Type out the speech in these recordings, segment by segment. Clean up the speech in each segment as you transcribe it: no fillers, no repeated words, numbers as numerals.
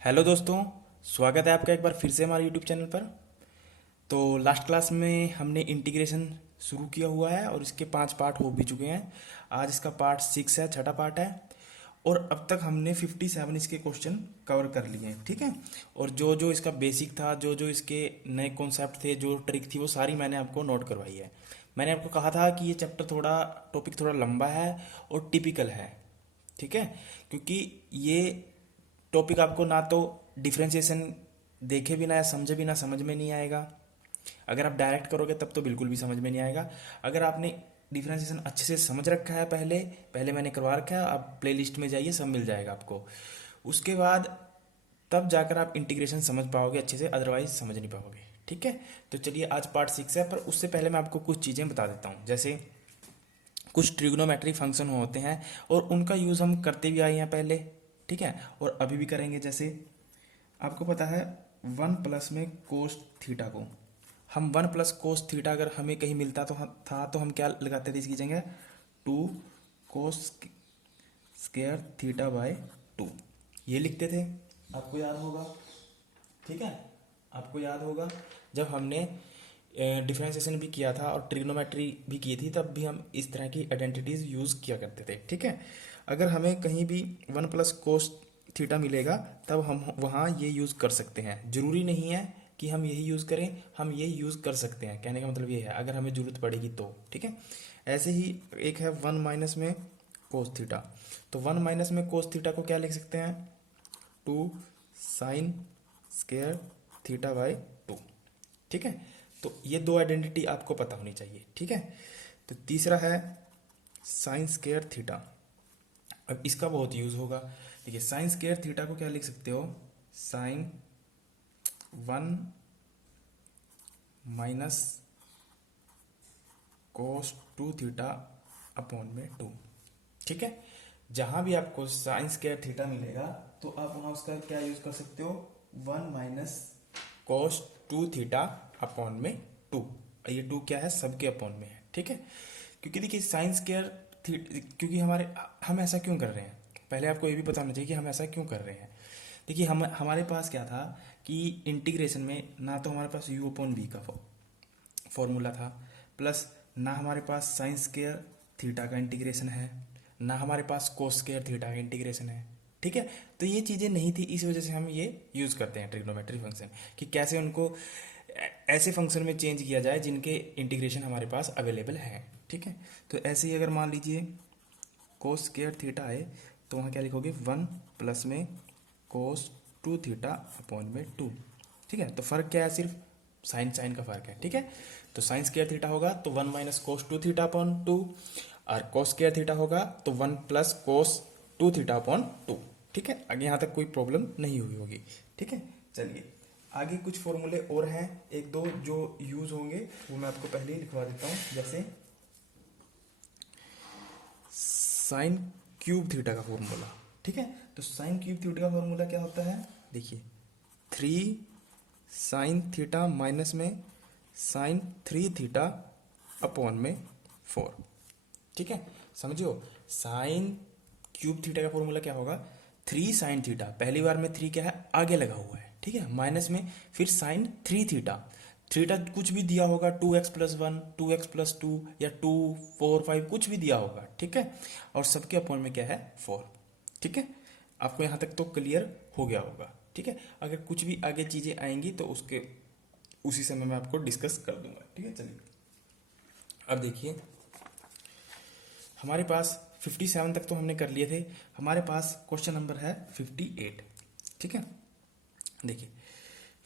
Hello दोस्तों। स्वागत है आपका एक बार फिर से हमारे यूट्यूब चैनल पर। तो लास्ट क्लास में हमने इंटीग्रेशन शुरू किया हुआ है और इसके 5 पार्ट हो भी चुके हैं। आज इसका पार्ट 6 है, छठा पार्ट है। और अब तक हमने 57 इसके क्वेश्चन कवर कर लिए हैं, ठीक है। और जो जो इसका बेसिक था, जो जो इसके नए कॉन्सेप्ट थे, जो ट्रिक थी, वो सारी मैंने आपको नोट करवाई है। मैंने आपको कहा था कि ये चैप्टर थोड़ा टॉपिक थोड़ा लंबा है और टिपिकल है, ठीक है। क्योंकि ये टॉपिक आपको ना तो डिफ्रेंशिएशन देखे बिना या समझे बिना समझ में नहीं आएगा। अगर आप डायरेक्ट करोगे तब तो बिल्कुल भी समझ में नहीं आएगा। अगर आपने डिफ्रेंशिएशन अच्छे से समझ रखा है, पहले पहले मैंने करवा रखा है, आप प्ले लिस्ट में जाइए, सब मिल जाएगा आपको। उसके बाद तब जाकर आप इंटीग्रेशन समझ पाओगे अच्छे से, अदरवाइज समझ नहीं पाओगे, ठीक है। तो चलिए, आज पार्ट 6 है, पर उससे पहले मैं आपको कुछ चीज़ें बता देता हूँ। जैसे कुछ ट्रिग्नोमेट्रिक फंक्शन होते हैं और उनका यूज़ हम करते भी आए हैं पहले, ठीक है, और अभी भी करेंगे। जैसे आपको पता है 1 प्लस में कोस थीटा को हम 1 प्लस कोस थीटा अगर हमें कहीं मिलता तो हम क्या लगाते थे इसकी जगह? 2 कोस स्क्वायर थीटा बाय 2 ये लिखते थे। आपको याद होगा, ठीक है। आपको याद होगा जब हमने डिफरेंशिएशन भी किया था और ट्रिग्नोमेट्री भी की थी, तब भी हम इस तरह की आइडेंटिटीज यूज किया करते थे, ठीक है। अगर हमें कहीं भी 1 प्लस कोस थीटा मिलेगा तब हम वहाँ ये यूज कर सकते हैं। जरूरी नहीं है कि हम यही यूज करें, हम ये यूज कर सकते हैं। कहने का मतलब ये है, अगर हमें जरूरत पड़ेगी तो, ठीक है। ऐसे ही एक है 1 माइनस में कोस थीटा। तो 1 माइनस में कोस थीटा को क्या लिख सकते हैं? 2 sin स्क्वायर थीटा बाय 2, ठीक है। तो ये दो आइडेंटिटी आपको पता होनी चाहिए, ठीक है। तो तीसरा है साइन स्क्वायर थीटा। अब इसका बहुत यूज होगा। देखिए, साइन स्क्वायर थीटा को क्या लिख सकते हो? Sine 1 minus cos 2 theta upon में 2, ठीक है। जहां भी आपको साइन स्क्वायर थीटा मिलेगा तो आप वहां उसका क्या यूज कर सकते हो? 1 माइनस कोस 2 थीटा अपॉन में 2। ये 2 क्या है? सबके अपॉन में है, ठीक है। क्योंकि देखिए साइन स्क्वायर क्योंकि हम ऐसा क्यों कर रहे हैं, पहले आपको ये भी पता होना चाहिए कि हम ऐसा क्यों कर रहे हैं। देखिए, हम हमारे पास क्या था कि इंटीग्रेशन में ना तो हमारे पास यू अपॉन बी का फॉर्मूला था, प्लस ना हमारे पास साइन स्क्वायर थीटा का इंटीग्रेशन है, ना हमारे पास कोस स्क्वायर थीटा का इंटीग्रेशन है, ठीक है। तो ये चीज़ें नहीं थी, इस वजह से हम ये यूज़ करते हैं ट्रिग्नोमेट्री फंक्शन, कि कैसे उनको ऐसे फंक्शन में चेंज किया जाए जिनके इंटीग्रेशन हमारे पास अवेलेबल है, ठीक है। तो ऐसे ही अगर मान लीजिए कोस स्क्वायर थीटा है तो वहाँ क्या लिखोगे? 1 प्लस में कोस 2 थीटा अपॉन में 2, ठीक है। तो फर्क क्या है? सिर्फ साइन साइन का फर्क है, ठीक है। तो साइन स्क्वायर थीटा होगा तो 1 माइनस कोस 2 थीटा अपॉन 2, और कोस स्क्वायर थीटा होगा तो 1 प्लस कोस 2 थीटा अपॉन 2, ठीक है। आगे यहाँ तक कोई प्रॉब्लम नहीं हुई होगी, ठीक है। चलिए, आगे कुछ फॉर्मूले और हैं, एक दो जो यूज होंगे वो मैं आपको पहले ही लिखवा देता हूँ। जैसे साइन क्यूब थीटा का फॉर्मूला, ठीक है। तो साइन क्यूब थीटा का फॉर्मूला क्या होता है? देखिए, 3 sin थीटा माइनस में sin 3 थीटा अपॉन में 4, ठीक है। समझो, साइन क्यूब थीटा का फॉर्मूला क्या होगा? 3 sin थीटा, पहली बार में 3 क्या है? आगे लगा हुआ है, ठीक है, माइनस में फिर sin 3 थीटा। थीटा कुछ भी दिया होगा, 2x+1, 2x+2 या 2 4 5 कुछ भी दिया होगा, ठीक है। और सबके अपॉन में क्या है? 4, ठीक है। आपको यहाँ तक तो क्लियर हो गया होगा, ठीक है। अगर कुछ भी आगे चीज़ें आएंगी तो उसके उसी समय मैं आपको डिस्कस कर दूंगा, ठीक है। चलिए, अब देखिए, हमारे पास 57 तक तो हमने कर लिए थे। हमारे पास क्वेश्चन नंबर है 58, ठीक है। देखिए,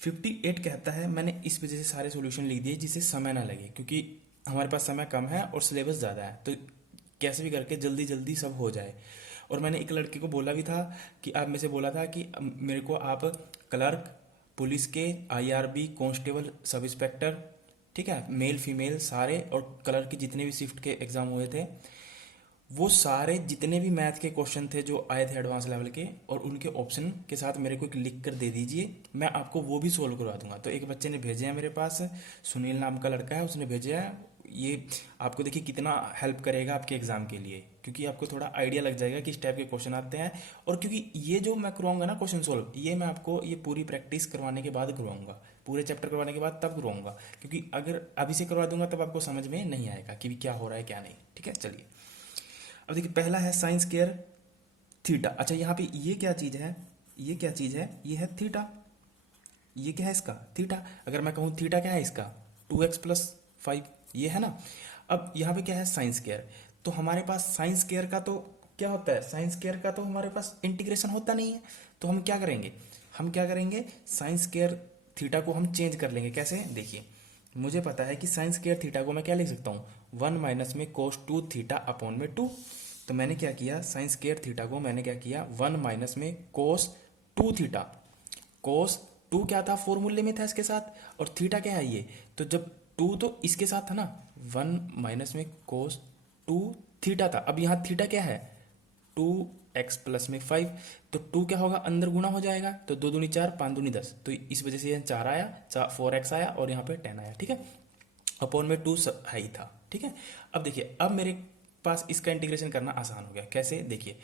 58 कहता है, मैंने इस वजह से सारे सॉल्यूशन लिख दिए जिससे समय ना लगे, क्योंकि हमारे पास समय कम है और सिलेबस ज़्यादा है, तो कैसे भी करके जल्दी जल्दी सब हो जाए। और मैंने एक लड़के को बोला भी था कि आप में से बोला था कि मेरे को आप क्लर्क, पुलिस के, आईआरबी, कांस्टेबल, सब इंस्पेक्टर, ठीक है, मेल फीमेल सारे, और कलर की जितने भी शिफ्ट के एग्ज़ाम हुए थे वो सारे जितने भी मैथ के क्वेश्चन थे जो आए थे एडवांस लेवल के, और उनके ऑप्शन के साथ मेरे को एक लिख कर दे दीजिए, मैं आपको वो भी सोल्व करवा दूंगा। तो एक बच्चे ने भेजे हैं मेरे पास, सुनील नाम का लड़का है, उसने भेजा है ये। आपको देखिए कितना हेल्प करेगा आपके एग्ज़ाम के लिए, क्योंकि आपको थोड़ा आइडिया लग जाएगा कि इस टाइप के क्वेश्चन आते हैं। और क्योंकि ये जो मैं करवाऊंगा ना क्वेश्चन सोल्व, ये मैं आपको ये पूरी प्रैक्टिस करवाने के बाद करवाऊंगा, पूरे चैप्टर करवाने के बाद तब करवाऊंगा, क्योंकि अगर अभी से करवा दूंगा तब आपको समझ में नहीं आएगा कि क्या हो रहा है क्या नहीं। ठीक है, चलिए अब देखिए पहला है साइन स्क्वायर थीटा। अच्छा यहाँ पे ये क्या चीज है, ये क्या चीज है, ये है थीटा। ये क्या है इसका, थीटा। अगर मैं कहूँ थीटा क्या है इसका, 2x+5, ये है ना। अब यहाँ पे क्या है, साइन स्क्वायर। तो हमारे पास साइन स्क्वायर का तो क्या होता है, साइन स्क्वायर का तो हमारे पास इंटीग्रेशन होता नहीं है। तो हम क्या करेंगे, हम क्या करेंगे, साइन स्क्वायर थीटा को हम चेंज कर लेंगे। कैसे, देखिए मुझे पता है कि साइन स्क्वायर थीटा को मैं क्या लिख सकता हूँ, 1 माइनस में कोस 2 थीटा अपॉन में 2। तो मैंने क्या किया, साइन स्क्वायर थीटा को मैंने क्या किया, 1 माइनस में कोस 2 थीटा। कोस 2 क्या था, फॉर्मूले में था इसके साथ, और थीटा क्या है ये, तो जब 2 तो इसके साथ था ना, 1 माइनस में कोस 2 थीटा था। अब यहाँ थीटा क्या है, 2x+5। तो 2 क्या होगा, अंदर गुना हो जाएगा, तो 2 दूनी 4, 5 दूनी 10, तो इस वजह से यहाँ 4 आया, 4x आया और यहाँ पे 10 आया। ठीक है, अपॉन में 2 है ही था। ठीक है, अब देखिए अब मेरे पास इसका इंटीग्रेशन करना आसान हो गया। कैसे, देखिए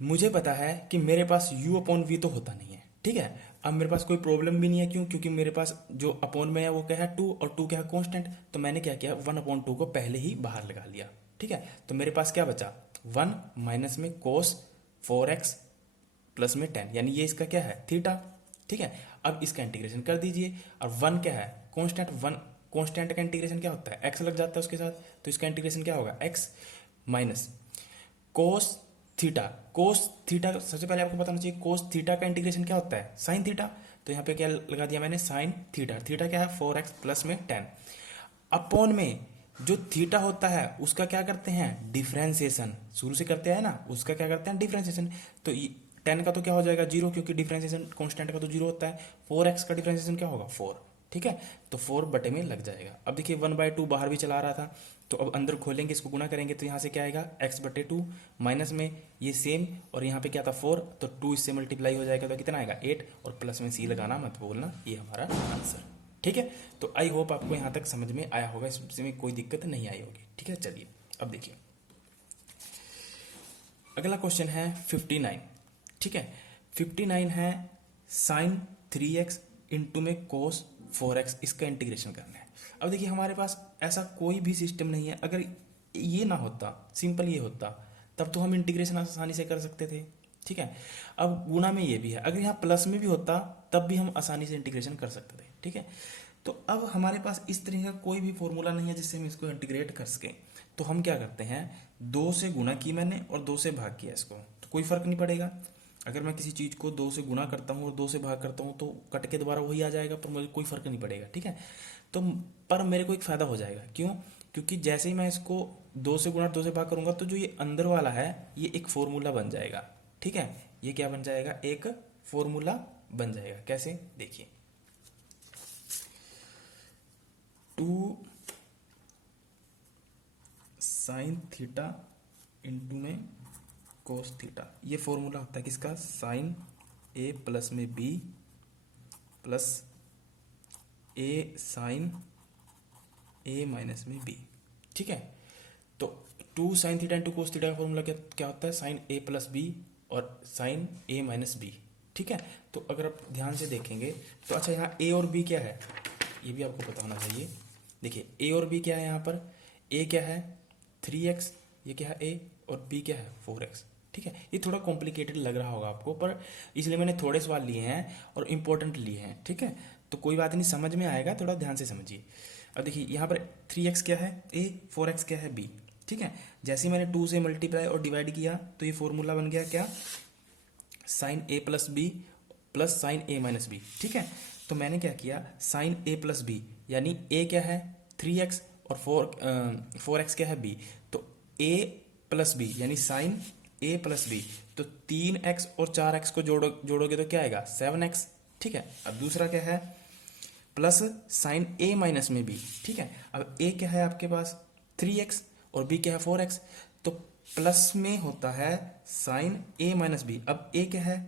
मुझे पता है कि मेरे पास u/v तो होता नहीं है। ठीक है, अब मेरे पास कोई प्रॉब्लम भी नहीं है, क्यों, क्योंकि मेरे पास जो अपॉन में है वो क्या है, 2, और 2 क्या है, कांस्टेंट। तो मैंने क्या किया, 1/2 को पहले ही बाहर लगा लिया। ठीक है, तो मेरे पास क्या बचा, 1 माइनस में कोस 4x प्लस में 10, यानी ये इसका क्या है, थीटा। ठीक है, अब इसका इंटीग्रेशन कर दीजिए। और 1 क्या है, कांस्टेंट। 1 कांस्टेंट का इंटीग्रेशन क्या होता है, x लग जाता है उसके साथ, तो इसका इंटीग्रेशन क्या होगा, x minus cos theta. Cos theta सबसे पहले आपको बताना चाहिए, कोस थीटा का इंटीग्रेशन क्या होता है, साइन थीटा। तो यहाँ पे क्या लगा दिया मैंने, साइन थीटा। थीटा क्या है, 4x प्लस में 10 अपॉन में जो थीटा होता है उसका क्या करते हैं, डिफ्रेंसिएशन। शुरू से करते हैं ना, उसका क्या करते हैं, डिफ्रेंसिएशन। तो 10 का तो क्या हो जाएगा, 0, क्योंकि डिफ्रेंसिएशन कांस्टेंट का तो 0 होता है। 4x का डिफ्रेंसिएशन क्या होगा, 4। ठीक है, तो 4 बटे में लग जाएगा। अब देखिए 1/2 बाहर भी चला रहा था, तो अब अंदर खोलेंगे, इसको गुना करेंगे, तो यहाँ से क्या आएगा, x/2 माइनस में ये सेम, और यहाँ पे क्या था 4, तो 2 इससे मल्टीप्लाई हो जाएगा, तो कितना आएगा 8, और प्लस में c लगाना मत भूलना, ये हमारा आंसर। ठीक है, तो आई होप आपको यहाँ तक समझ में आया होगा, इसमें कोई दिक्कत नहीं आई होगी। ठीक है, चलिए अब देखिए अगला क्वेश्चन है 59। ठीक है, 59 है साइन 3x इंटू में कोस 4x, इसका इंटीग्रेशन करना है। अब देखिए हमारे पास ऐसा कोई भी सिस्टम नहीं है। अगर ये ना होता, सिंपल ये होता, तब तो हम इंटीग्रेशन आसानी से कर सकते थे। ठीक है, अब गुणा में ये भी है, अगर यहाँ प्लस में भी होता तब भी हम आसानी से इंटीग्रेशन कर सकते थे। ठीक है, तो अब हमारे पास इस तरह का कोई भी फॉर्मूला नहीं है जिससे हम इसको इंटीग्रेट कर सकें। तो हम क्या करते हैं, 2 से गुणा की मैंने और 2 से भाग किया इसको, तो कोई फर्क नहीं पड़ेगा। अगर मैं किसी चीज़ को 2 से गुणा करता हूँ और 2 से भाग करता हूँ तो कट के दोबारा वही आ जाएगा, पर मुझे कोई फर्क नहीं पड़ेगा। ठीक है, तो पर मेरे को एक फ़ायदा हो जाएगा, क्यों, क्योंकि जैसे ही मैं इसको 2 से गुणा 2 से भाग करूंगा, तो जो ये अंदर वाला है ये एक फॉर्मूला बन जाएगा। ठीक है, ये क्या बन जाएगा, एक फॉर्मूला बन जाएगा। कैसे, देखिए 2 साइन थीटा इंटू में कोस थीटा, ये फॉर्मूला होता है किसका, साइन ए प्लस में B plus A sign A minus में बी। ठीक है, तो 2 sine theta into cos theta का फॉर्मूला क्या क्या होता है, साइन ए प्लस बी और साइन ए माइनस बी। ठीक है, तो अगर आप ध्यान से देखेंगे तो अच्छा यहाँ ए और बी क्या है, ये भी आपको पता होना चाहिए। देखिए ए और बी क्या है, यहाँ पर ए क्या है 3x, ये क्या है a, और b क्या है 4x। ठीक है, ये थोड़ा कॉम्प्लिकेटेड लग रहा होगा आपको, पर इसलिए मैंने थोड़े सवाल लिए हैं और इम्पोर्टेंट लिए हैं। ठीक है, तो कोई बात नहीं, समझ में आएगा, थोड़ा ध्यान से समझिए। अब देखिए यहाँ पर 3x क्या है a, 4x क्या है b। ठीक है, जैसे ही मैंने 2 से मल्टीप्लाई और डिवाइड किया तो ये फॉर्मूला बन गया क्या, sine a plus B plus sine A minus B. ठीक है, तो मैंने क्या किया, साइन ए प्लस बी, यानी a क्या है 3x और 4x क्या है b, तो a प्लस बी यानी साइन a प्लस बी, तो 3x और 4x को जोड़ोगे तो क्या आएगा 7x। ठीक है, अब दूसरा क्या है, प्लस साइन a माइनस में b। ठीक है, अब a क्या है आपके पास 3x और b क्या है 4x, तो प्लस में होता है साइन a माइनस बी। अब a क्या है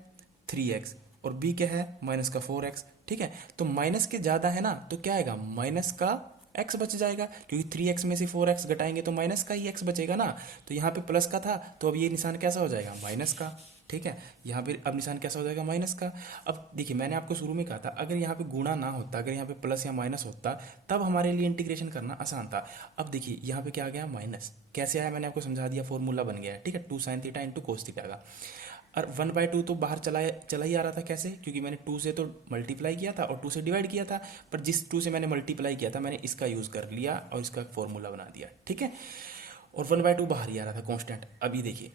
3x और b क्या है माइनस का 4x। ठीक है, तो माइनस के ज्यादा है ना, तो क्या आएगा माइनस का एक्स बच जाएगा, क्योंकि 3x में से 4x घटाएंगे तो माइनस का ही x बचेगा ना। तो यहाँ पे प्लस का था, तो अब ये निशान कैसा हो जाएगा, माइनस का। ठीक है, यहाँ पे अब निशान कैसा हो जाएगा, माइनस का। अब देखिए मैंने आपको शुरू में कहा था, अगर यहाँ पे गुणा ना होता, अगर यहाँ पे प्लस या माइनस होता, तब हमारे लिए इंटीग्रेशन करना आसान था। अब देखिए यहाँ पे क्या आ गया, माइनस। कैसे आया मैंने आपको समझा दिया, फॉर्मूला बन गया है। ठीक है, 2 sin theta into cos theta का। और 1/2 तो बाहर चला ही आ रहा था। कैसे, क्योंकि मैंने 2 से तो मल्टीप्लाई किया था और 2 से डिवाइड किया था, पर जिस 2 से मैंने मल्टीप्लाई किया था मैंने इसका यूज़ कर लिया और इसका फॉर्मूला बना दिया। ठीक है, और 1/2 बाहर ही आ रहा था कांस्टेंट। अभी देखिए,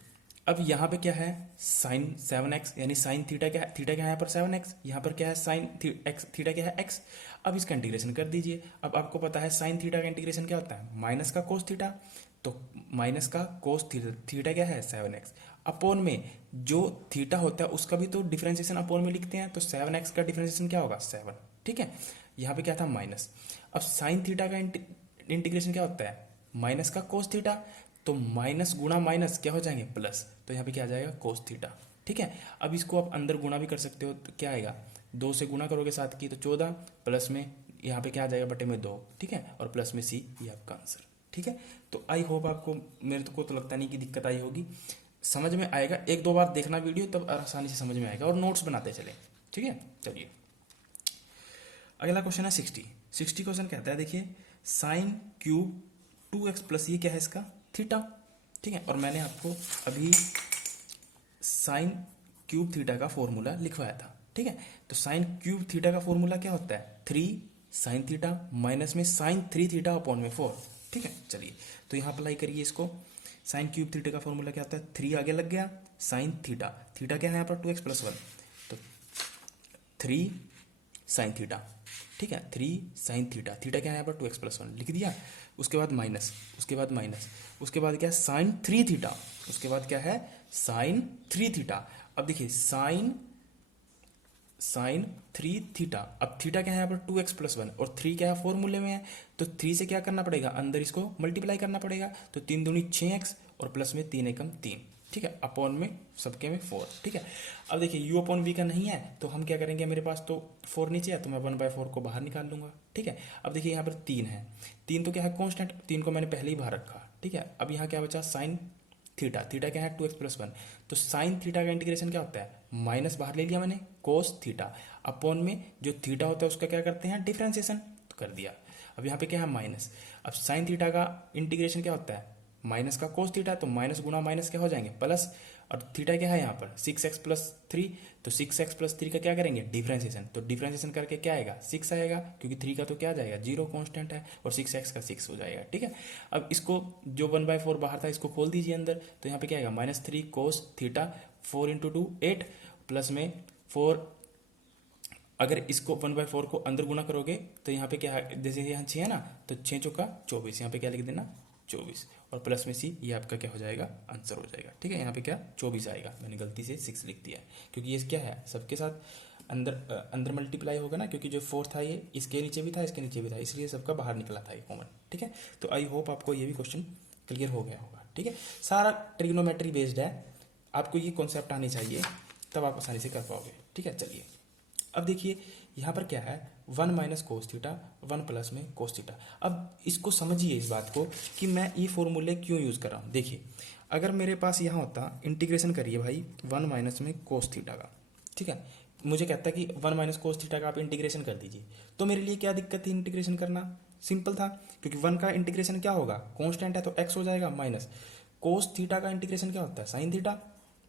अब यहाँ पे क्या है, साइन 7x, यानी साइन थीटा क्या है, थीटा क्या है यहाँ पर 7x, यहाँ पर क्या है साइन थीटा क्या है x। अब इसका इंटीग्रेशन कर दीजिए। अब आपको पता है साइन थीटा का इंटीग्रेशन क्या होता है, माइनस का कोस थीटा। तो माइनस का कोस थीटा क्या है 7x, अपोन में जो थीटा होता है उसका भी तो डिफरेंशिएशन अपोन में लिखते हैं, तो 7x का डिफरेंशिएशन क्या होगा 7। ठीक है, यहाँ पे क्या था माइनस। अब साइन थीटा का इंटीग्रेशन क्या होता है, माइनस का कोस थीटा। तो माइनस गुणा माइनस क्या हो जाएंगे, प्लस। तो यहाँ पे क्या आ जाएगा, कोस थीटा। ठीक है, अब इसको आप अंदर गुणा भी कर सकते हो, तो क्या आएगा, 2 से गुणा करोगे 7 की तो 14, प्लस में यहाँ पे क्या आ जाएगा, बटे में 2। ठीक है, और प्लस में c, ये आपका आंसर। ठीक है, तो आई होप आपको, मेरे को तो लगता नहीं कि दिक्कत आई होगी, समझ में आएगा। 1-2 बार देखना वीडियो, तब आसानी से समझ में आएगा, और नोट्स बनाते चले। ठीक है, चलिए अगला क्वेश्चन है 60 क्वेश्चन कहता है, देखिए साइन क्यूब 2x प्लस ये क्या है इसका, थीटा। ठीक है, और मैंने आपको अभी साइन क्यूब थीटा का फॉर्मूला लिखवाया था। ठीक है, तो साइन क्यूब थीटा का फॉर्मूला क्या होता है, 3 साइन थीटा माइनस में साइन 3 थीटा अपॉन में 4। ठीक है, चलिए तो यहाँ अप्लाई करिए इसको। साइन क्यूब थीटा का फॉर्मूला क्या होता है, 3 आगे लग गया, साइन थीटा, थीटा क्या है यहाँ पर 2x प्लस 1, तो 3 साइन थीटा। ठीक है, 3 साइन थीटा, थीटा क्या है यहाँ पर 2x प्लस 1 लिख दिया। उसके बाद माइनस, उसके बाद माइनस, उसके बाद क्या है साइन 3 थीटा, उसके बाद क्या है साइन 3 थीटा। अब देखिए साइन 3 थीटा, अब थीटा क्या है यहाँ पर 2x प्लस 1, और 3 क्या है फॉर्मूले में है, तो 3 से क्या करना पड़ेगा, अंदर इसको मल्टीप्लाई करना पड़ेगा। तो 3 दूनी 6x और प्लस में 3 एकम 3। ठीक है, अपॉन में सबके में 4। ठीक है, अब देखिए u अपॉन v का नहीं है, तो हम क्या करेंगे, मेरे पास तो 4 नीचे है, तो मैं 1/4 को बाहर निकाल लूंगा। ठीक है, अब देखिए यहाँ पर 3 है, 3 तो क्या है कांस्टेंट, 3 को मैंने पहले ही बाहर रखा। ठीक है, अब यहाँ क्या बचा साइन थीटा, थीटा क्या है 2x प्लस 1, तो साइन थीटा का इंटीग्रेशन क्या होता है, माइनस बाहर ले लिया मैंने, कोस थीटा, अपॉन में जो थीटा होता है उसका क्या करते हैं, डिफरेंशिएशन, तो कर दिया। अब यहाँ पे क्या है माइनस। अब साइन थीटा का इंटीग्रेशन क्या होता है, माइनस का कोस थीटा, तो माइनस गुणा माइनस क्या हो जाएंगे, प्लस। और थीटा क्या है यहाँ पर 6x प्लस 3, तो 6x प्लस 3 का क्या करेंगे, डिफरेंशिएशन, तो डिफरेंशिएशन करके क्या आएगा 6 आएगा, क्योंकि 3 का तो क्या आ जाएगा 0 कांस्टेंट है, और 6x का 6 हो जाएगा। ठीक है, अब इसको जो 1/4 बाहर था इसको खोल दीजिए अंदर, तो यहाँ पे क्या आएगा -3 कोस थीटा, 4 इंटू 2 8, प्लस में 4, अगर इसको 1/4 को अंदर गुना करोगे तो यहाँ पे क्या है, जैसे यहाँ 6 है ना, तो 6 चौका 24, यहाँ पे क्या लिख देना 24, और प्लस में सी, ये आपका क्या हो जाएगा, आंसर हो जाएगा। ठीक है, यहाँ पे क्या 24 आएगा, मैंने गलती से 6 लिख दिया है, क्योंकि ये क्या है सबके साथ अंदर मल्टीप्लाई होगा ना, क्योंकि जो 4 था ये इसके नीचे भी था, इसके नीचे भी था, इसलिए सबका बाहर निकला था ये कॉमन। ठीक है, तो आई होप आपको ये भी क्वेश्चन क्लियर हो गया होगा। ठीक है, सारा ट्रिग्नोमेट्री बेस्ड है, आपको ये कॉन्सेप्ट आने चाहिए, तब आप आसानी से कर पाओगे। ठीक है, चलिए अब देखिए यहाँ पर क्या है 1 माइनस कोस थीटा, 1 प्लस में कोस थीटा। अब इसको समझिए इस बात को कि मैं ये फॉर्मूले क्यों यूज़ कर रहा हूँ। देखिए अगर मेरे पास यहाँ होता, इंटीग्रेशन करिए भाई 1 माइनस में कोस थीटा का। ठीक है, मुझे कहता है कि 1 माइनस कोस थीटा का आप इंटीग्रेशन कर दीजिए, तो मेरे लिए क्या दिक्कत थी इंटीग्रेशन करना, सिंपल था, क्योंकि 1 का इंटीग्रेशन क्या होगा, कॉन्स्टेंट है तो x हो जाएगा, माइनस कोस थीटा का इंटीग्रेशन क्या होता है साइन थीटा,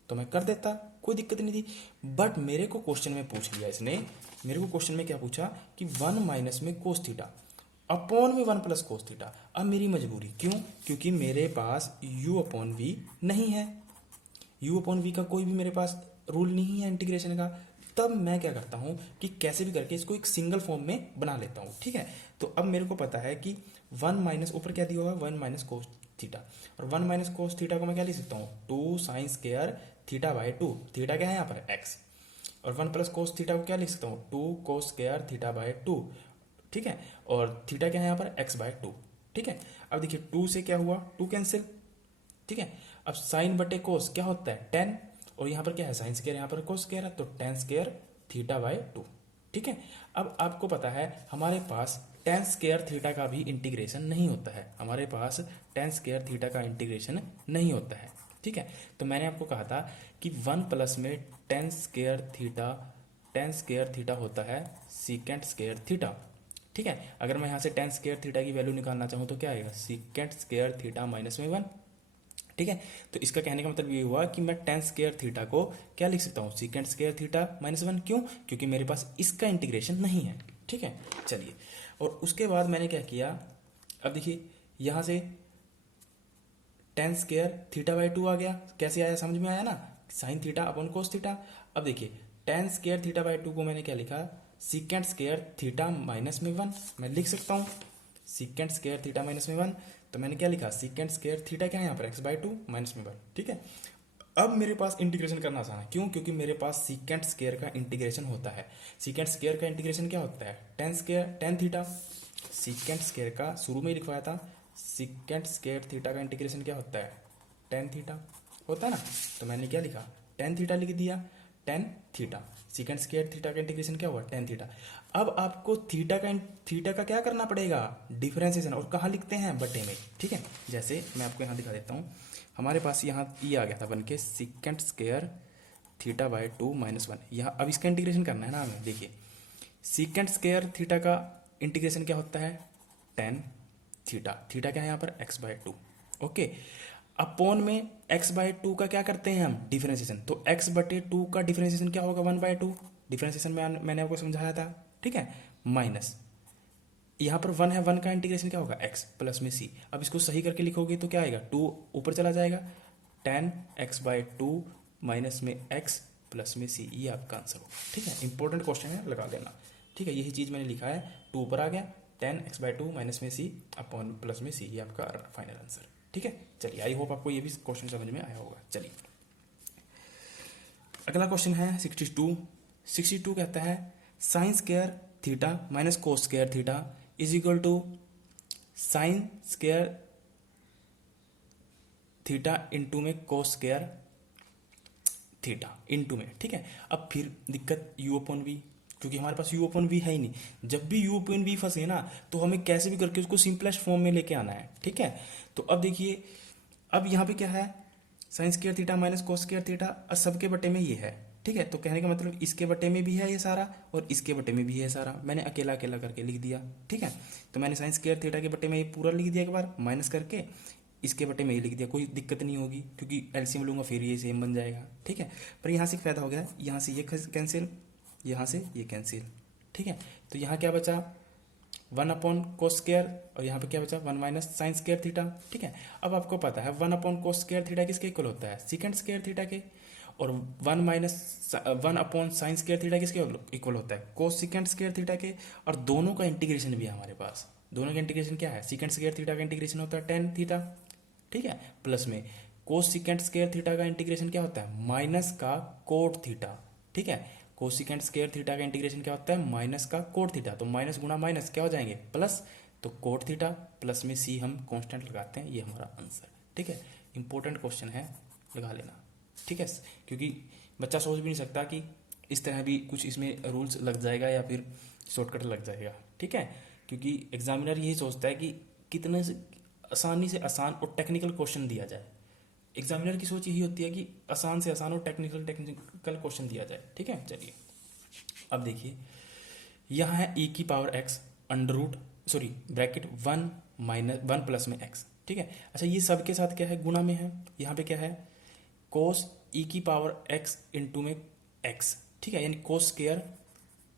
तो मैं कर देता, कोई दिक्कत नहीं थी। बट मेरे को क्वेश्चन में पूछ लिया इसने, मेरे को क्वेश्चन में क्या पूछा कि 1 माइनस में कोस थीटा अपॉन में 1 प्लस कोस थीटा। अब मेरी मजबूरी, क्यों, क्योंकि मेरे पास u अपॉन वी नहीं है, u अपॉन वी का कोई भी मेरे पास रूल नहीं है इंटीग्रेशन का। तब मैं क्या करता हूँ कि कैसे भी करके इसको एक सिंगल फॉर्म में बना लेता हूँ। ठीक है, तो अब मेरे को पता है कि 1 माइनस, ऊपर क्या दिया हुआ है 1 माइनस कोस थीटा, और 1 माइनस कोस थीटा को मैं क्या लिख सकता हूँ 2 sign square theta by 2, theta क्या है यहाँ पर x, और 1 प्लस कोस थीटा को क्या लिख सकता हूँ 2 कोस स्क्वायर थीटा बाय 2। ठीक है, और थीटा क्या है यहाँ पर x बाय 2। ठीक है, अब देखिए 2 से क्या हुआ 2 कैंसिल। ठीक है, अब साइन बटे कोस क्या होता है 10, और यहाँ पर क्या है साइन स्क्वायर, यहाँ पर कोस स्क्वायर है, तो 10 स्क्वायर थीटा बाय 2। ठीक है, अब आपको पता है हमारे पास टेन स्क्वायर थीटा का भी इंटीग्रेशन नहीं होता है, हमारे पास टेन स्क्वायर थीटा का इंटीग्रेशन नहीं होता है। ठीक है, तो मैंने आपको कहा था कि 1 प्लस में टेन स्क्वायर थीटा होता है सीकेंट स्क्वायर थीटा। ठीक है, अगर मैं यहाँ से टेन स्क्वायर थीटा की वैल्यू निकालना चाहूँ तो क्या आएगा, सीकेंट स्क्वायर थीटा माइनस में 1। ठीक है, तो इसका कहने का मतलब ये हुआ कि मैं टेन स्क्वायर थीटा को क्या लिख सकता हूँ, सीकेंट स्क्वायर थीटा माइनस 1। क्यों, क्योंकि मेरे पास इसका इंटीग्रेशन नहीं है। ठीक है, चलिए, और उसके बाद मैंने क्या किया, अब देखिए यहाँ से टेन स्क्वायर थीटा बाई 2 आ गया, कैसे आया समझ में आया ना, साइन थीटा अपन कोस थीटा। अब देखिए टेन स्क्वायर थीटा बाई 2 को मैंने क्या लिखा, सीकेंट स्क्वायर थीटा माइनस में 1। मैं लिख सकता हूँ सीकेंट स्क्वायर थीटा माइनस में 1, तो मैंने क्या लिखा, सीकेंट स्क्वायर थीटा क्या है यहाँ पर एक्स बाई 2 माइनस में 1। ठीक है, अब मेरे पास इंटीग्रेशन करना आसान है, क्यों, क्योंकि मेरे पास सीकेंट स्क्वायर का इंटीग्रेशन होता है। सीकेंट स्क्वायर का इंटीग्रेशन क्या होता है, ten square tan theta. Secant square का शुरू में ही लिखवाया था, सीकेंट स्क्वायर थीटा का इंटीग्रेशन क्या होता है, टेन थीटा होता है ना, तो मैंने क्या लिखा, टेन थीटा लिख दिया, tan theta. Secant square theta का इंटीग्रेशन क्या हुआ, टेन थीटा। अब आपको थीटा का क्या करना पड़ेगा, डिफरेंशिएशन, और कहाँ लिखते हैं, बटे में। ठीक है, जैसे मैं आपको यहाँ दिखा देता हूँ, हमारे पास यहाँ ये आ गया था बन के secant square theta by 2 minus 1। यहाँ अब इसका इंटीग्रेशन करना है ना हमें। देखिए सीकेंट स्क्वायर थीटा का इंटीग्रेशन क्या होता है, टेन थीटा। थीटा क्या है यहाँ पर, एक्स बाई 2। ओके, अपोन में एक्स बाई 2 का क्या करते हैं हम, डिफरेंशिएशन। तो एक्स बटे 2 का डिफरेंशिएशन क्या होगा, 1/2। डिफरेंशिएशन में मैंने आपको समझाया था। ठीक है, माइनस यहाँ पर 1 है, 1 का इंटीग्रेशन क्या होगा, x प्लस में c। अब इसको सही करके लिखोगे तो क्या आएगा, 2 ऊपर चला जाएगा, टेन एक्स बाई 2 माइनस में x प्लस में c, ये आपका आंसर होगा। ठीक है, इंपॉर्टेंट क्वेश्चन है, लगा लेना। ठीक है, यही चीज़ मैंने लिखा है, 2 ऊपर आ गया, टेन एक्स बाई 2 माइनस में c अपॉन प्लस में c, ये आपका फाइनल आंसर। ठीक है, चलिए, आई होप आपको ये भी क्वेश्चन समझ में आया होगा। चलिए अगला क्वेश्चन है 62 कहता है sine square theta minus cos square theta is equal to sine square theta into में कोस स्क्वायर थीटा इंटू में। ठीक है, अब फिर दिक्कत u अपॉन वी, क्योंकि हमारे पास u अपॉन वी है ही नहीं। जब भी u अपॉन वी फंसे ना, तो हमें कैसे भी करके उसको सिंपलेस्ट फॉर्म में लेके आना है। ठीक है, तो अब देखिए, अब यहाँ पे क्या है, sine square theta minus cos square theta, और सबके बटे में ये है। ठीक है, तो कहने का मतलब इसके बटे में भी है ये सारा, और इसके बटे में भी है सारा। मैंने अकेला अकेला करके लिख दिया। ठीक है, तो मैंने साइन स्क्वायर थीटा के बटे में ये पूरा लिख दिया एक बार माइनस करके, इसके बटे में ये लिख दिया, कोई दिक्कत नहीं होगी क्योंकि एलसीएम लूंगा फिर ये सेम बन जाएगा। ठीक है, पर यहाँ से एक फायदा हो गया, यहाँ से ये कैंसिल, यहाँ से ये कैंसिल। ठीक है, तो यहाँ क्या बचा, 1 अपॉन कोस स्क्वायर, और यहाँ पे क्या बचा, 1 माइनस साइन स्क्वायर थीटा। ठीक है, अब आपको पता है 1 अपॉन कोस स्क्वायर थीटा किसके इक्वल होता है, सीकेंट स्क्वायर थीटा के, और 1 अपॉन साइन स्क्वायर थीटा किसके इक्वल होता है, कोस सीकेंट स्क्वायर थीटा के। और दोनों का इंटीग्रेशन भी है हमारे पास, दोनों का इंटीग्रेशन क्या है, सीकेंट स्क्वायर थीटा का इंटीग्रेशन होता है टेन थीटा। ठीक है, प्लस में कोस सीकेंट स्क्वायर थीटा का इंटीग्रेशन क्या होता है, माइनस का कोट थीटा। ठीक है, कोसिकेंट स्क्वायर थीटा का इंटीग्रेशन क्या होता है, माइनस का कोट थीटा। तो माइनस गुना माइनस क्या हो जाएंगे, प्लस, तो कोट थीटा प्लस में सी हम कांस्टेंट लगाते हैं, ये हमारा आंसर। ठीक है, इंपॉर्टेंट क्वेश्चन है, लगा लेना। ठीक है, क्योंकि बच्चा सोच भी नहीं सकता कि इस तरह भी कुछ इसमें रूल्स लग जाएगा या फिर शॉर्टकट लग जाएगा। ठीक है, क्योंकि एग्जामिनर यही सोचता है कि कितने आसानी से आसान और टेक्निकल क्वेश्चन दिया जाए। एग्जामिनर की सोच यही होती है कि आसान से आसान और टेक्निकल क्वेश्चन दिया जाए। ठीक है, चलिए अब देखिए, यहाँ है e की power x under root sorry bracket 1 minus 1 plus में x। ठीक है, अच्छा ये सब के साथ क्या है, गुणा में है। यहाँ पे क्या है, कोस e की पावर x इंटू में x। ठीक है, यानी कोस स्क्वायर,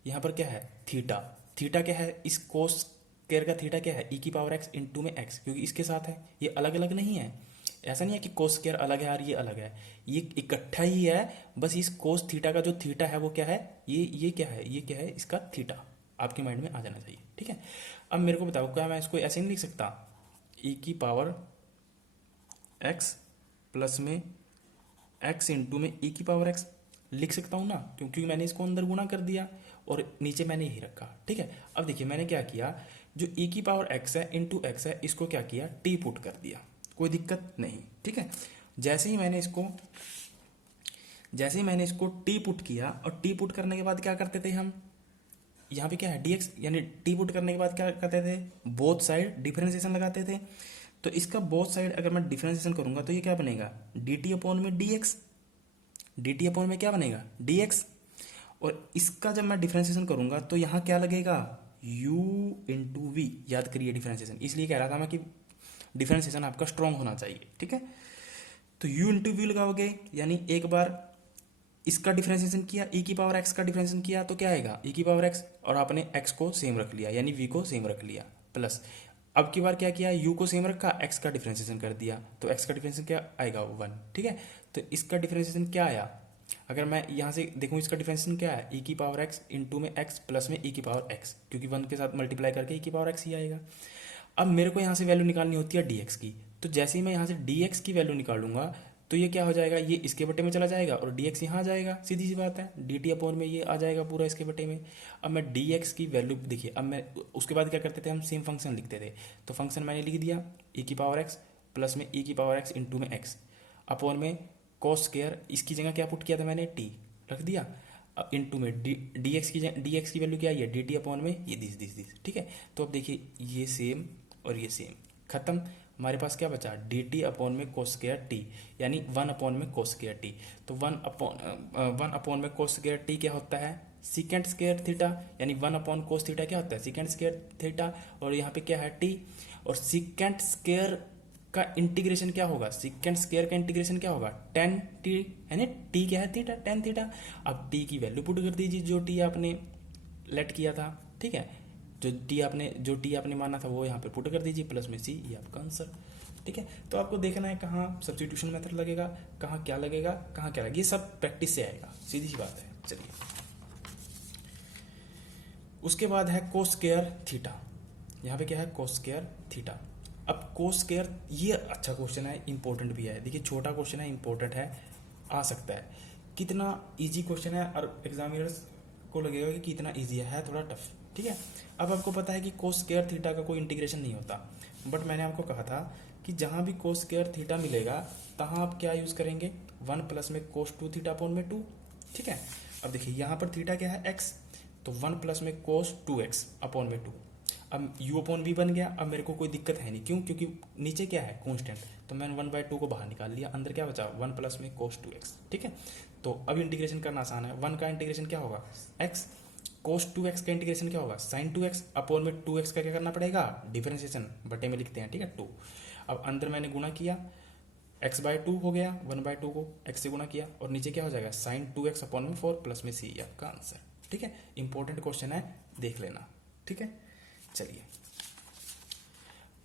यहाँ पर क्या है, थीटा। थीटा क्या है, इस कोस स्क्वायर का थीटा क्या है, e की पावर x इंटू में x, क्योंकि इसके साथ है, ये अलग अलग नहीं है। ऐसा नहीं है कि कोस स्क्वायर अलग है और ये अलग है, ये इकट्ठा ही है। बस इस कोस थीटा का जो थीटा है वो क्या है, ये क्या है, ये क्या है, इसका थीटा आपके माइंड में आ जाना चाहिए। ठीक है, अब मेरे को बताओ, क्या मैं इसको ऐसे नहीं लिख सकता, e की पावर x प्लस में x इंटू में e की पावर x लिख सकता हूँ ना, क्योंकि मैंने इसको अंदर गुणा कर दिया और नीचे मैंने यही रखा। ठीक है, अब देखिए मैंने क्या किया, जो e की पावर x है इंटू x है, इसको क्या किया, t पुट कर दिया, कोई दिक्कत नहीं। ठीक है, जैसे ही मैंने इसको टी पुट किया, और टी पुट करने के बाद क्या करते थे हम, यहाँ पे क्या है dx, यानी t पुट करने के बाद क्या करते थे, बोथ साइड डिफरेंशिएशन लगाते थे। तो इसका बोथ साइड अगर मैं डिफरेंशिएशन करूंगा तो ये क्या बनेगा, dt अपॉन में dx, dt अपॉन में क्या बनेगा dx। और इसका जब मैं डिफरेंशिएशन करूंगा तो यहाँ क्या लगेगा, u इंटू वी, याद करिए डिफरेंशिएशन, इसलिए कह रहा था मैं कि डिफरेंशिएशन आपका स्ट्रांग होना चाहिए, ठीक है। तो u इंटू वी लगाओगे, यानी एक बार इसका डिफरेंशिएशन किया, e की पावर x का डिफरेंशिएशन किया तो क्या आएगा e की पावर x, और आपने x को सेम रख लिया यानी v को सेम रख लिया, प्लस अब की बार क्या किया, u को सेम रखा, x का डिफरेंशिएशन कर दिया, तो x का डिफरेंशिएशन क्या आएगा 1, ठीक है। तो इसका डिफरेंशिएशन क्या आया, अगर मैं यहाँ से देखूँ इसका डिफरेंशिएशन क्या है, e की पावर x इंटू में x प्लस में e की पावर x, क्योंकि 1 के साथ मल्टीप्लाई करके e की पावर x ही आएगा। अब मेरे को यहाँ से वैल्यू निकालनी होती है dx की, तो जैसे ही मैं यहाँ से dx की वैल्यू निकालूंगा तो ये क्या हो जाएगा, ये इसके बटे में चला जाएगा और dx यहाँ आ जाएगा, सीधी सी बात है, dt अपॉन में ये आ जाएगा पूरा इसके बटे में। अब मैं dx की वैल्यू देखिए, अब मैं उसके बाद क्या करते थे, हम सेम फंक्शन लिखते थे, तो फंक्शन मैंने लिख दिया e की पावर x प्लस में e की पावर x इंटू में x अपॉन में cos स्क्वायर, इसकी जगह क्या पुट किया था मैंने, t रख दिया, इंटू में dx की वैल्यू क्या आई है, dt अपॉन में ये दिस, ठीक है। तो अब देखिए ये सेम और ये सेम खत्म, हमारे पास क्या बचा, dt अपॉन में कोस स्क्वायर टी, यानी 1 अपॉन में कोस स्क्वायर टी। तो 1 अपॉन में कोस स्क्वायर टी क्या होता है, सीकेंट स्क्वायर थीटा, यानी 1 अपॉन कोस थीटा क्या होता है, सीकेंट स्क्वायर थीटा, और यहाँ पे क्या है टी, और सीकेंट स्क्वायर का इंटीग्रेशन क्या होगा, सीकेंट स्क्वायर का इंटीग्रेशन क्या होगा, टेन टी, है ना, टी क्या है थीटा, टेन थीटा। अब टी की वैल्यू पुट कर दीजिए जो टी आपने लेट किया था, ठीक है, जो टी आपने माना था वो यहाँ पे पुट कर दीजिए, प्लस में सी, ये आपका आंसर, ठीक है। तो आपको देखना है कहाँ सब्स्टिट्यूशन मेथड लगेगा, कहाँ क्या लगेगा, कहाँ क्या लगेगा, ये सब प्रैक्टिस से आएगा, सीधी सी बात है। चलिए उसके बाद है कोस स्क्वायर थीटा, यहाँ पे क्या है कोस स्क्वायर थीटा। अब कोस स्क्वायर, ये अच्छा क्वेश्चन है, इंपॉर्टेंट भी है, देखिए छोटा क्वेश्चन है, इंपॉर्टेंट है, आ सकता है, कितना इजी क्वेश्चन है, और एग्जामिनर्स को लगेगा कि कितना इजी है थोड़ा टफ, ठीक है। अब आपको पता है कि कोस स्क्वायर थीटा का कोई इंटीग्रेशन नहीं होता, बट मैंने आपको कहा था कि जहां भी कोस स्क्वायर थीटा मिलेगा तहां आप क्या यूज करेंगे, 1 प्लस में कोस 2 थीटा अपॉन में 2, ठीक है। अब देखिए यहाँ पर थीटा क्या है x, तो 1 प्लस में कोस 2x अपॉन में 2, अब u अपॉन v बन गया। अब मेरे को कोई दिक्कत है नहीं, क्यों, क्योंकि नीचे क्या है कॉन्स्टेंट, तो मैंने 1/2 को बाहर निकाल लिया, अंदर क्या बचा 1 प्लस में कोस 2x, ठीक है। तो अब इंटीग्रेशन करना आसान है, 1 का इंटीग्रेशन क्या होगा x, कोस 2x का इंटीग्रेशन क्या होगा साइन 2x अपॉन में 2x का क्या करना पड़ेगा, डिफरेंशिएशन बटे में लिखते हैं, ठीक है 2। अब अंदर मैंने गुना किया, x/2 हो गया, 1/2 को x से गुना किया, और नीचे क्या हो जाएगा साइन 2x अपॉन में 4 प्लस में c, आपका आंसर, ठीक है। इंपॉर्टेंट क्वेश्चन है, देख लेना, ठीक है। चलिए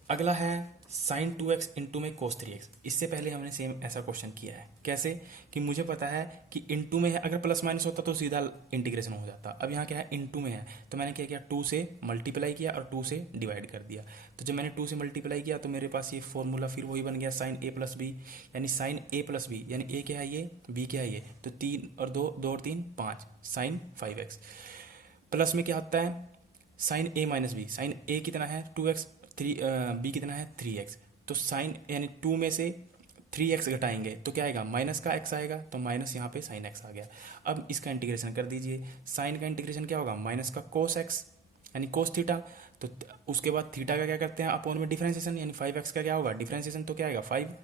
अगला है साइन 2x इंटू में कोस 3x। इससे पहले हमने सेम ऐसा क्वेश्चन किया है, कैसे कि मुझे पता है कि इंटू में है, अगर प्लस माइनस होता तो सीधा इंटीग्रेशन हो जाता, अब यहाँ क्या है इंटू में है, तो मैंने क्या किया 2 से मल्टीप्लाई किया और 2 से डिवाइड कर दिया। तो जब मैंने 2 से मल्टीप्लाई किया तो मेरे पास ये फॉर्मूला फिर वही बन गया साइन a प्लस बी, यानी साइन a प्लस बी, यानी a क्या है ये, b क्या है ये, तो 3 और 2 और 3 5, साइन 5x, प्लस में क्या होता है sine a minus B, sine a कितना है 2x, b कितना है 3x, तो साइन यानी 2 में से 3x घटाएंगे तो क्या आएगा माइनस का x आएगा, तो माइनस यहाँ पे साइन x आ गया। अब इसका इंटीग्रेशन कर दीजिए, साइन का इंटीग्रेशन क्या होगा माइनस का कोस x यानी कोस थीटा, तो उसके बाद थीटा का क्या करते हैं अपॉन में डिफरेंशिएशन, यानी 5x का क्या होगा डिफरेंशिएशन, तो क्या आएगा 5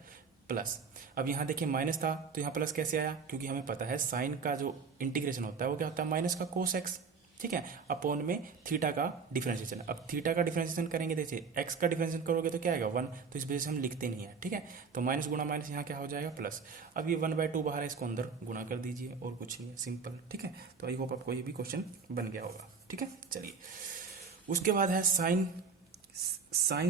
प्लस। अब यहाँ देखिए माइनस था तो यहाँ प्लस कैसे आया, क्योंकि हमें पता है साइन का जो इंटीग्रेशन होता है वो क्या होता है माइनस का कोस x, ठीक है, अपॉन में थीटा का डिफरेंशिएशन। अब थीटा का डिफरेंशिएशन करेंगे, देखिए x का डिफरेंशिएशन करोगे तो क्या आएगा 1, तो इस वजह से हम लिखते नहीं है, ठीक है। तो माइनस गुना माइनस यहाँ क्या हो जाएगा प्लस। अब ये 1/2 बाहर है, इसको अंदर गुना कर दीजिए और कुछ नहीं है, सिंपल, ठीक है। तो आई होप आपको ये भी क्वेश्चन बन गया होगा, ठीक है। चलिए उसके बाद है sine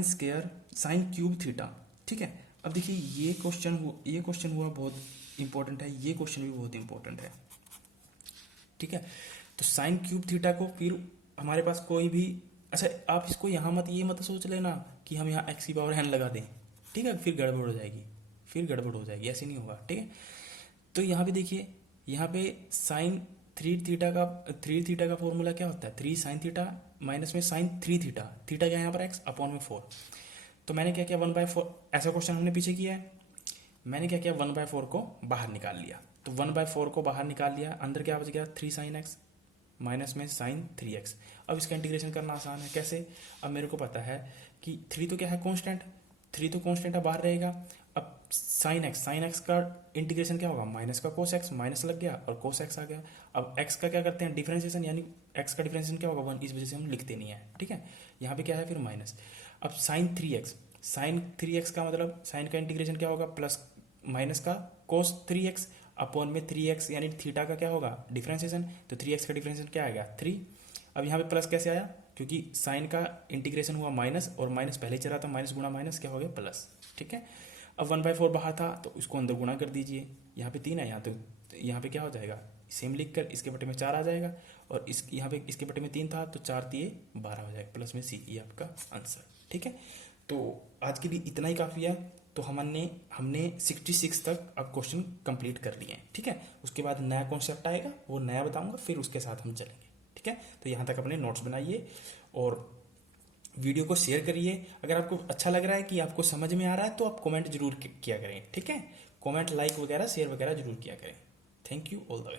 square sine cube theta, ठीक है। अब देखिए ये क्वेश्चन हुआ बहुत इंपॉर्टेंट है, ये क्वेश्चन भी बहुत इंपॉर्टेंट है, ठीक है। तो साइन क्यूब थीटा को फिर हमारे पास कोई भी, अच्छा आप इसको यहाँ ये मत सोच लेना कि हम यहाँ x की पावर n लगा दें, ठीक है, फिर गड़बड़ हो जाएगी, ऐसे नहीं होगा, ठीक है। तो यहाँ पे देखिए, यहाँ पे साइन 3 थीटा का फॉर्मूला क्या होता है 3 साइन थीटा माइनस में साइन 3 थीटा, थीटा क्या है यहाँ पर x अपॉन में 4। तो मैंने क्या किया 1/4, ऐसा क्वेश्चन हमने पीछे किया है, मैंने क्या किया 1/4 को बाहर निकाल लिया, तो 1/4 को बाहर निकाल लिया, अंदर क्या बच गया 3 साइन x, माइनस में साइन 3x। अब इसका इंटीग्रेशन करना आसान है। कैसे? अब मेरे को पता है कि 3 तो क्या है, कांस्टेंट, 3 तो कांस्टेंट है, बाहर रहेगा। अब साइन एक्स का इंटीग्रेशन क्या होगा, माइनस का कोस एक्स, माइनस लग गया और कोस एक्स आ गया। अब एक्स का क्या करते हैं, डिफरेंशिएशन, यानी एक्स का डिफरेंशिएशन क्या होगा, 1, इस वजह से हम लिखते नहीं है, ठीक है। यहाँ पे क्या है फिर माइनस। अब साइन 3x, साइन 3x का मतलब साइन का इंटीग्रेशन क्या होगा, प्लस माइनस का कोस 3x अपॉन में 3x, यानी थीटा का क्या होगा, डिफरेंशिएशन, तो 3x का डिफरेंशिएशन क्या आएगा, 3। अब यहाँ पे प्लस कैसे आया, क्योंकि साइन का इंटीग्रेशन हुआ माइनस, और माइनस पहले चला था, माइनस गुणा माइनस क्या हो गया, प्लस, ठीक है। अब 1/4 बाहर था तो उसको अंदर गुणा कर दीजिए, यहाँ पे 3 है, यहाँ तो यहाँ पे क्या हो जाएगा, सेम लिख कर इसके बटे में 4 आ जाएगा, और इस यहाँ पे इसके बटे में 3 था तो 4 तिये 12 हो जाएगा, प्लस में सी, ये आपका आंसर, ठीक है। तो आज के लिए इतना ही काफ़ी है। तो हमने 66 तक अब क्वेश्चन कंप्लीट कर लिए हैं, ठीक है। उसके बाद नया कॉन्सेप्ट आएगा, वो नया बताऊंगा, फिर उसके साथ हम चलेंगे, ठीक है। तो यहाँ तक अपने नोट्स बनाइए और वीडियो को शेयर करिए। अगर आपको अच्छा लग रहा है कि आपको समझ में आ रहा है तो आप कमेंट जरूर किया करें, ठीक है। कमेंट, लाइक वगैरह, शेयर वगैरह जरूर किया करें। Thank you, all the best.